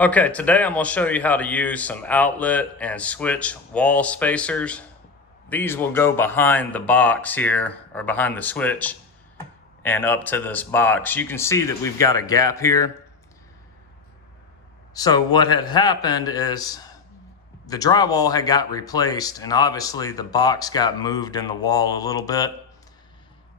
Okay, today I'm going to show you how to use some outlet and switch wall spacers. These will go behind the box here, or behind the switch, and up to this box. You can see that we've got a gap here. So what had happened is the drywall had got replaced, and obviously the box got moved in the wall a little bit.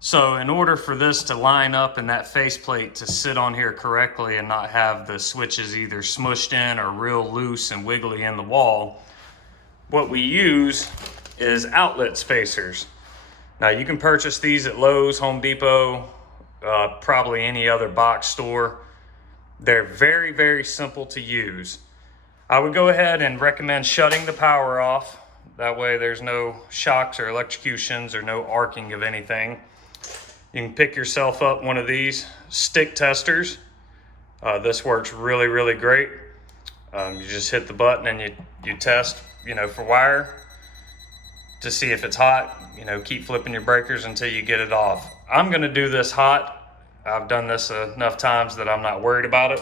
So in order for this to line up and that faceplate to sit on here correctly and not have the switches either smushed in or real loose and wiggly in the wall, what we use is outlet spacers. Now you can purchase these at Lowe's, Home Depot, probably any other box store. They're very, very simple to use. I would go ahead and recommend shutting the power off. That way there's no shocks or electrocutions or no arcing of anything. You can pick yourself up one of these stick testers. This works really, really great. You just hit the button and you test, for wire to see if it's hot. Keep flipping your breakers until you get it off. I'm gonna do this hot. I've done this enough times that I'm not worried about it.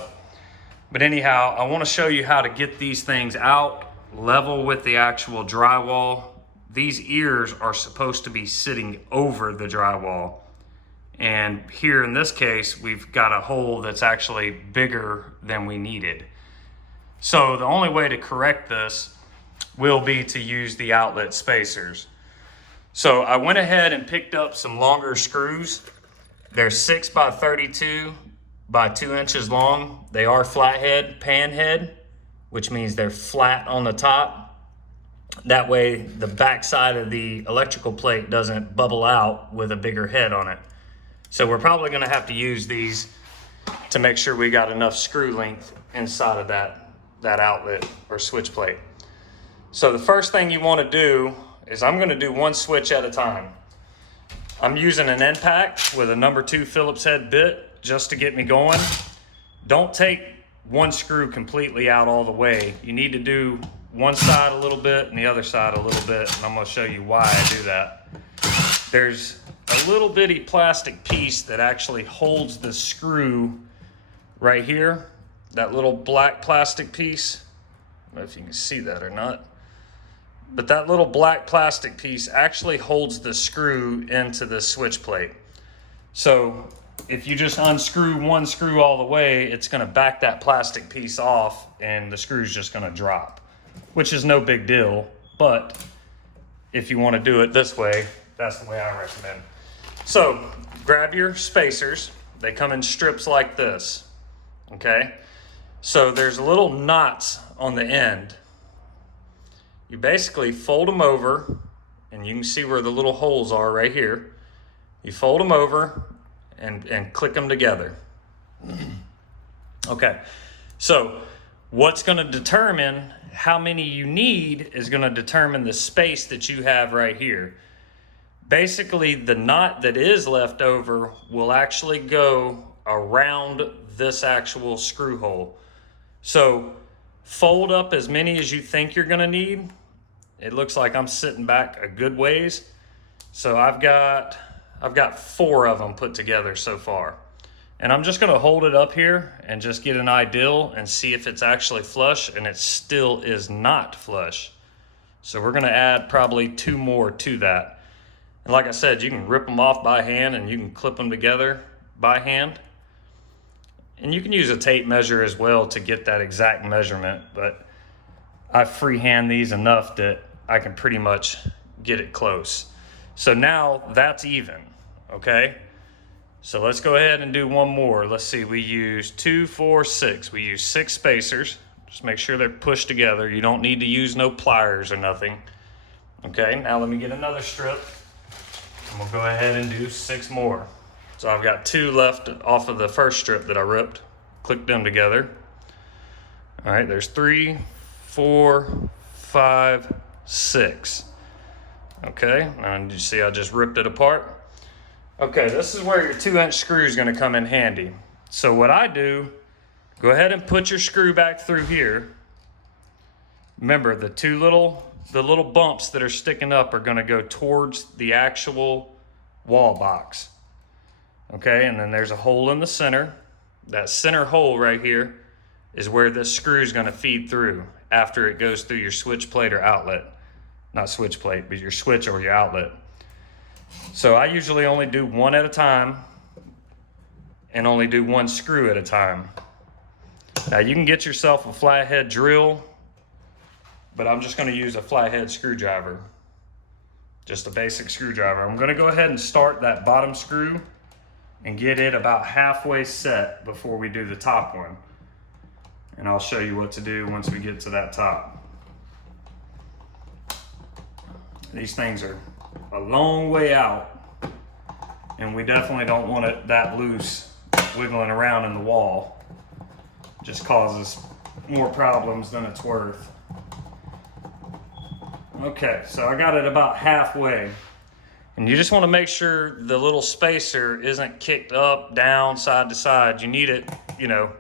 But anyhow, I wanna show you how to get these things out level with the actual drywall. These ears are supposed to be sitting over the drywall. And here in this case, we've got a hole that's actually bigger than we needed. So the only way to correct this will be to use the outlet spacers. So I went ahead and picked up some longer screws. They're 6 by 32 by 2 inches long. They are flathead, pan head, which means they're flat on the top. That way the back side of the electrical plate doesn't bubble out with a bigger head on it. So we're probably gonna have to use these to make sure we got enough screw length inside of that outlet or switch plate. So the first thing you wanna do is I'm gonna do one switch at a time. I'm using an end pack with a number 2 Phillips head bit just to get me going. Don't take one screw completely out all the way. You need to do one side a little bit and the other side a little bit, and I'm gonna show you why I do that. There's a little bitty plastic piece that actually holds the screw right here. That little black plastic piece. I don't know if you can see that or not. But that little black plastic piece actually holds the screw into the switch plate. So if you just unscrew one screw all the way, it's gonna back that plastic piece off and the screw's just gonna drop, which is no big deal. But if you wanna do it this way, that's the way I recommend. So grab your spacers. They come in strips like this, okay? So there's little knots on the end. You basically fold them over, and you can see where the little holes are right here. You fold them over and click them together. Okay, so what's gonna determine how many you need is gonna determine the space that you have right here. Basically, the knot that is left over will actually go around this actual screw hole. So fold up as many as you think you're gonna need. It looks like I'm sitting back a good ways. So I've got 4 of them put together so far. And I'm just gonna hold it up here and just get an ideal and see if it's actually flush, and it still is not flush. So we're gonna add probably 2 more to that. And like I said, you can rip them off by hand and you can clip them together by hand. And you can use a tape measure as well to get that exact measurement, but I freehand these enough that I can pretty much get it close. So now that's even, okay? So let's go ahead and do one more. Let's see, we use 2, 4, 6. We use 6 spacers. Just make sure they're pushed together. You don't need to use no pliers or nothing. Okay, now let me get another strip. And we'll go ahead and do 6 more. So I've got 2 left off of the first strip that I ripped. Click them together. All right, there's 3, 4, 5, 6. Okay, and you see I just ripped it apart. Okay, this is where your 2-inch screw is gonna come in handy. So what I do, go ahead and put your screw back through here. Remember, the little bumps that are sticking up are gonna go towards the actual wall box. Okay, and then there's a hole in the center. That center hole right here is where this screw is going to feed through after it goes through your switch plate or outlet. Not switch plate, but your switch or your outlet. So I usually only do one at a time and only do one screw at a time. Now you can get yourself a flathead drill, but I'm just going to use a flathead screwdriver. Just a basic screwdriver. I'm going to go ahead and start that bottom screw and get it about halfway set before we do the top one. And I'll show you what to do once we get to that top. These things are a long way out, and we definitely don't want it that loose, wiggling around in the wall. Just causes more problems than it's worth. Okay, so I got it about halfway. And you just want to make sure the little spacer isn't kicked up, down, side to side. You need it, you know,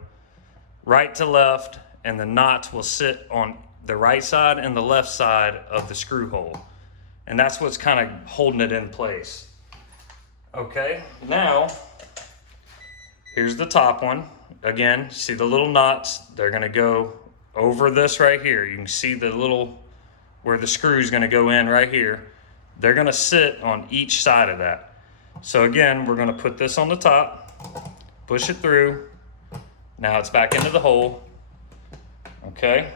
right to left, and the knots will sit on the right side and the left side of the screw hole. And that's what's kind of holding it in place. Okay, now, here's the top one. Again, see the little knots? They're gonna go over this right here. You can see the little, where the screw is gonna go in right here. They're gonna sit on each side of that. So again, we're gonna put this on the top, push it through. Now it's back into the hole. Okay,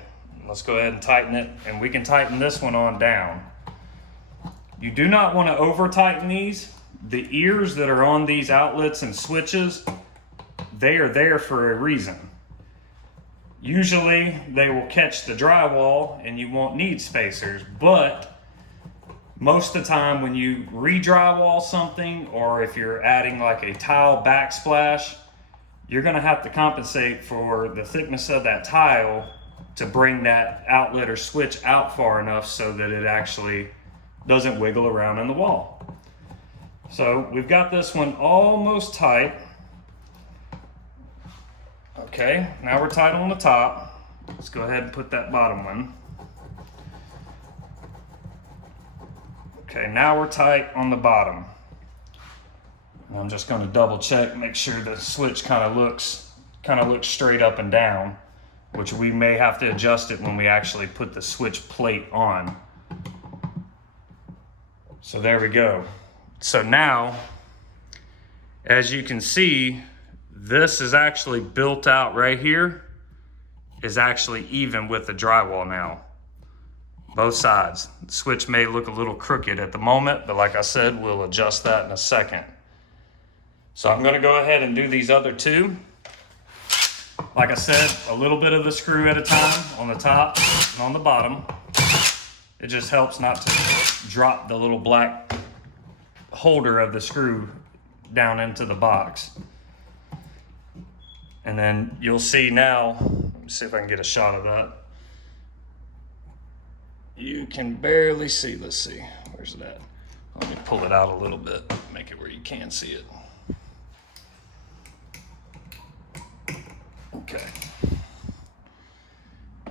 let's go ahead and tighten it, and we can tighten this one on down. You do not want to over tighten these. The ears that are on these outlets and switches, they are there for a reason. Usually they will catch the drywall and you won't need spacers, but most of the time when you re-drywall something, or if you're adding like a tile backsplash, you're gonna have to compensate for the thickness of that tile to bring that outlet or switch out far enough so that it actually doesn't wiggle around in the wall. So we've got this one almost tight. Okay, now we're tight on the top. Let's go ahead and put that bottom one. Okay, now we're tight on the bottom. And I'm just going to double check, make sure the switch kind of looks straight up and down, which we may have to adjust it when we actually put the switch plate on. So there we go. So now, as you can see, this is actually built out right here, is actually even with the drywall now. Both sides. The switch may look a little crooked at the moment, but like I said, we'll adjust that in a second. So I'm gonna go ahead and do these other two. Like I said, a little bit of the screw at a time on the top and on the bottom. It just helps not to drop the little black holder of the screw down into the box. And then you'll see now, let me see if I can get a shot of that. You can barely see, let's see, where's it at? Let me pull it out a little bit, make it where you can see it. Okay.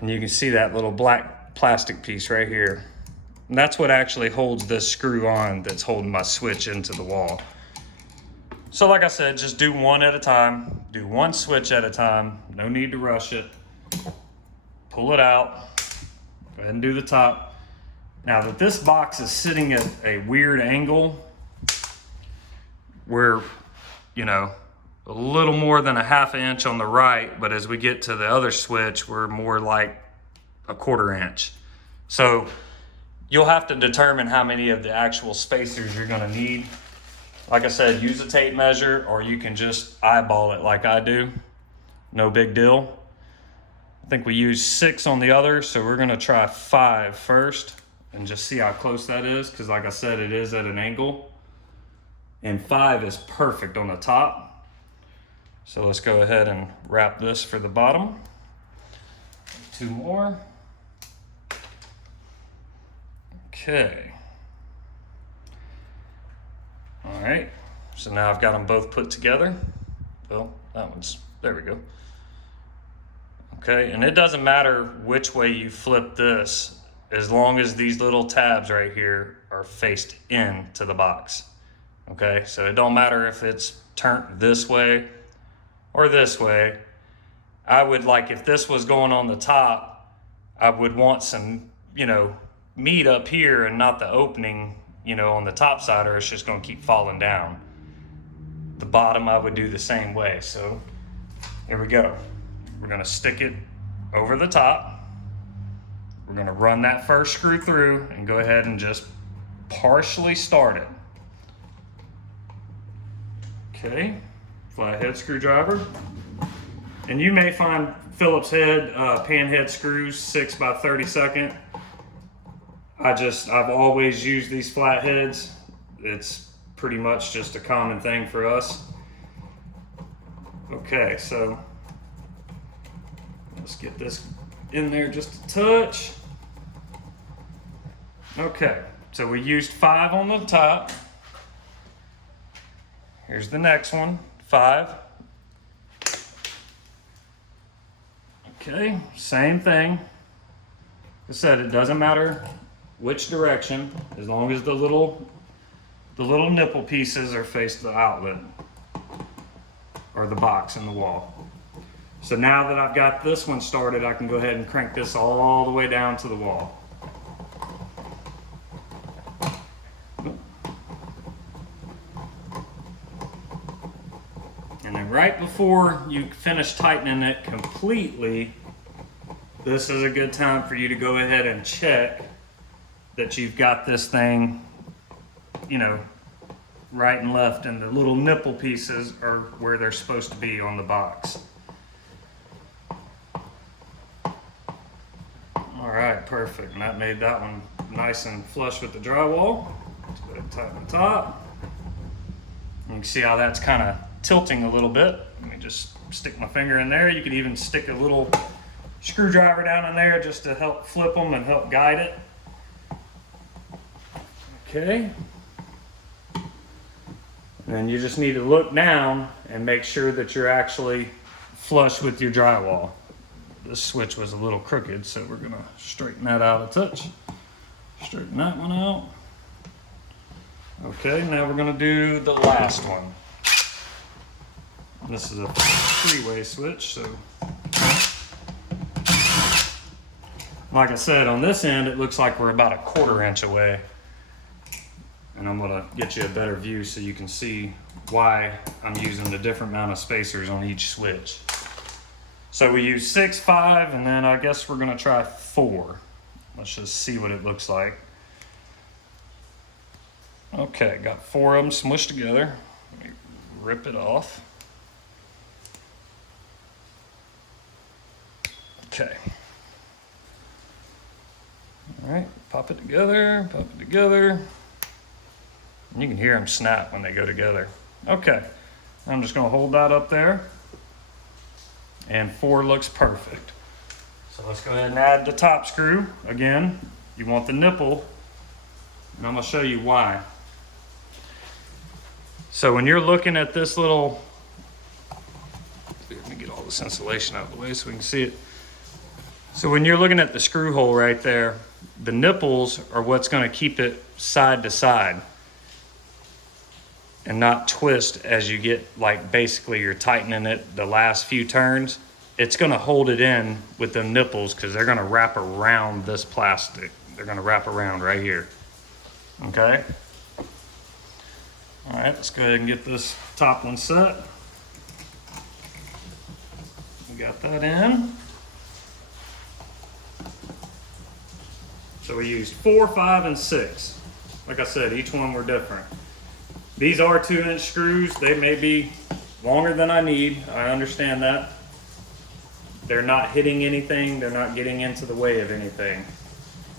And you can see that little black plastic piece right here. And that's what actually holds this screw on that's holding my switch into the wall. So like I said, just do one at a time, do one switch at a time, no need to rush it. Pull it out, go ahead and do the top. Now that this box is sitting at a weird angle, we're, you know, a little more than a ½ inch on the right, but as we get to the other switch, we're more like a ¼ inch. So you'll have to determine how many of the actual spacers you're gonna need. Like I said, use a tape measure, or you can just eyeball it like I do. No big deal. I think we used 6 on the other, so we're gonna try 5 first and just see how close that is, because like I said, it is at an angle. And 5 is perfect on the top. So let's go ahead and wrap this for the bottom. 2 more. Okay. All right, so now I've got them both put together. Well, that one's, there we go. Okay, and it doesn't matter which way you flip this, as long as these little tabs right here are faced into the box. Okay, so it don't matter if it's turned this way or this way. I would, like, if this was going on the top, I would want some, you know, meat up here and not the opening, you know, on the top side, or it's just going to keep falling down. The bottom I would do the same way. So there we go. We're going to stick it over the top. We're going to run that first screw through and go ahead and just partially start it. Okay, flathead screwdriver. And you may find Phillips head pan head screws 6x32. I've always used these flatheads. It's pretty much just a common thing for us. Okay, so let's get this in there just a touch. Okay, so we used 5 on the top. Here's the next one, 5. Okay, same thing. Like I said, it doesn't matter which direction, as long as the little nipple pieces are faced the outlet or the box in the wall. So now that I've got this one started, I can go ahead and crank this all the way down to the wall. And then right before you finish tightening it completely, this is a good time for you to go ahead and check that you've got this thing, you know, right and left, and the little nipple pieces are where they're supposed to be on the box. All right, perfect. And that made that one nice and flush with the drywall. Let's go ahead and tighten the top. You can see how that's kind of tilting a little bit. Let me just stick my finger in there. You could even stick a little screwdriver down in there just to help flip them and help guide it. Okay. And then you just need to look down and make sure that you're actually flush with your drywall. This switch was a little crooked, so we're gonna straighten that out a touch. Straighten that one out. Okay, now we're gonna do the last one. This is a 3-way switch, so like I said, on this end it looks like we're about a 1/4 inch away. And I'm gonna get you a better view so you can see why I'm using the different amount of spacers on each switch. So we use 6, 5, and then I guess we're gonna try 4. Let's just see what it looks like. Okay, got 4 of them smushed together. Let me rip it off. Okay. All right, pop it together, pop it together. And you can hear them snap when they go together. Okay, I'm just gonna hold that up there. And 4 looks perfect. So let's go ahead and add the top screw. Again, you want the nipple, and I'm gonna show you why. So when you're looking at this little, let me get all this insulation out of the way so we can see it. So when you're looking at the screw hole right there, the nipples are what's gonna keep it side to side and not twist as you get, like, basically you're tightening it the last few turns. It's gonna hold it in with the nipples because they're gonna wrap around this plastic. They're gonna wrap around right here, okay? All right, let's go ahead and get this top one set. We got that in. So we used 4, 5, and 6. Like I said, each one were different. These are 2-inch screws. They may be longer than I need. I understand that. They're not hitting anything. They're not getting into the way of anything.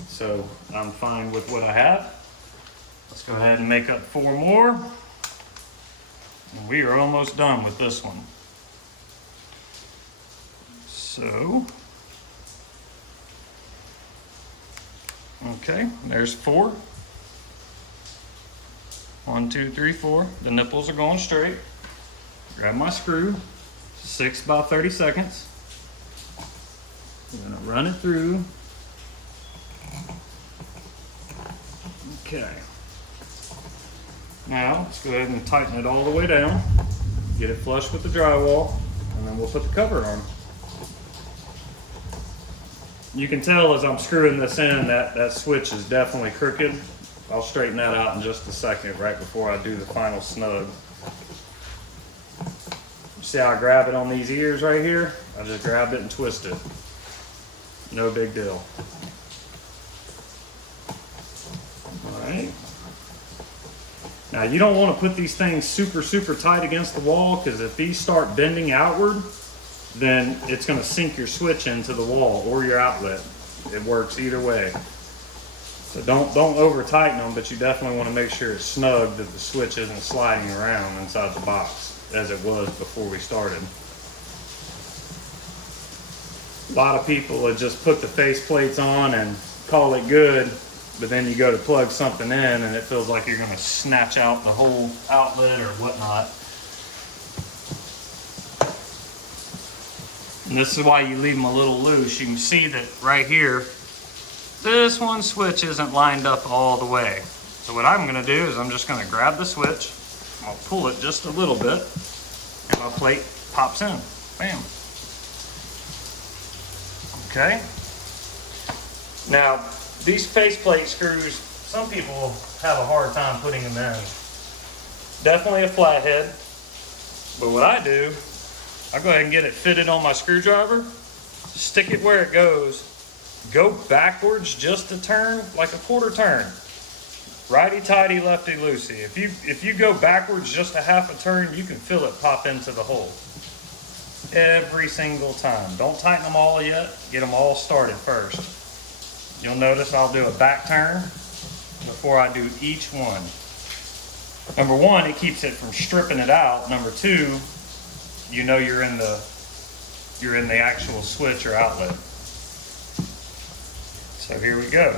So I'm fine with what I have. Let's go ahead and make up 4 more. And we are almost done with this one. So, okay, there's 4. 1, 2, 3, 4. The nipples are going straight. Grab my screw, 6x30. I'm gonna run it through. Okay. Now, let's go ahead and tighten it all the way down. Get it flush with the drywall, and then we'll put the cover on. You can tell as I'm screwing this in that switch is definitely crooked. I'll straighten that out in just a second, right before I do the final snug. See how I grab it on these ears right here? I just grab it and twist it. No big deal. All right. Now you don't want to put these things super tight against the wall, because if these start bending outward, then it's going to sink your switch into the wall or your outlet. It works either way. So don't over tighten them, but you definitely want to make sure it's snug, that the switch isn't sliding around inside the box as it was before we started. A lot of people would just put the face plates on and call it good, but then you go to plug something in and it feels like you're going to snatch out the whole outlet or whatnot. And this is why you leave them a little loose. You can see that right here, this one switch isn't lined up all the way. So what I'm going to do is I'm just going to grab the switch, I'll pull it just a little bit, and my plate pops in. Bam. Okay. Now, these faceplate screws, some people have a hard time putting them in. Definitely a flathead. But what I do, I go ahead and get it fitted on my screwdriver, stick it where it goes, go backwards just a turn, like a quarter turn. Righty-tighty, lefty-loosey. If you go backwards just a half a turn, you can feel it pop into the hole. Every single time. Don't tighten them all yet. Get them all started first. You'll notice I'll do a back turn before I do each one. Number one, it keeps it from stripping it out. Number two, you know you're in the actual switch or outlet. So here we go.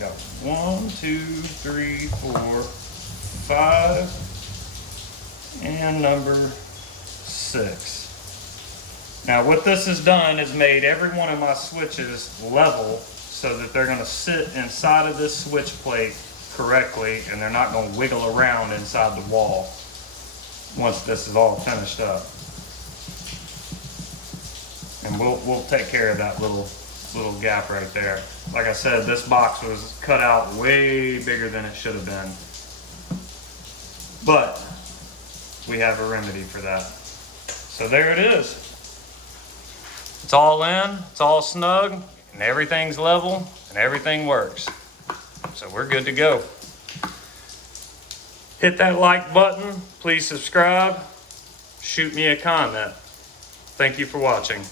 Got 1, 2, 3, 4, 5, and number 6. Now what this has done is made every one of my switches level so that they're going to sit inside of this switch plate correctly, and they're not going to wiggle around inside the wall once this is all finished up. And we'll take care of that little gap right there. Like I said, this box was cut out way bigger than it should have been, but we have a remedy for that. So there it is. It's all in, it's all snug, and everything's level, and everything works. So we're good to go. Hit that like button, please subscribe, shoot me a comment. Thank you for watching.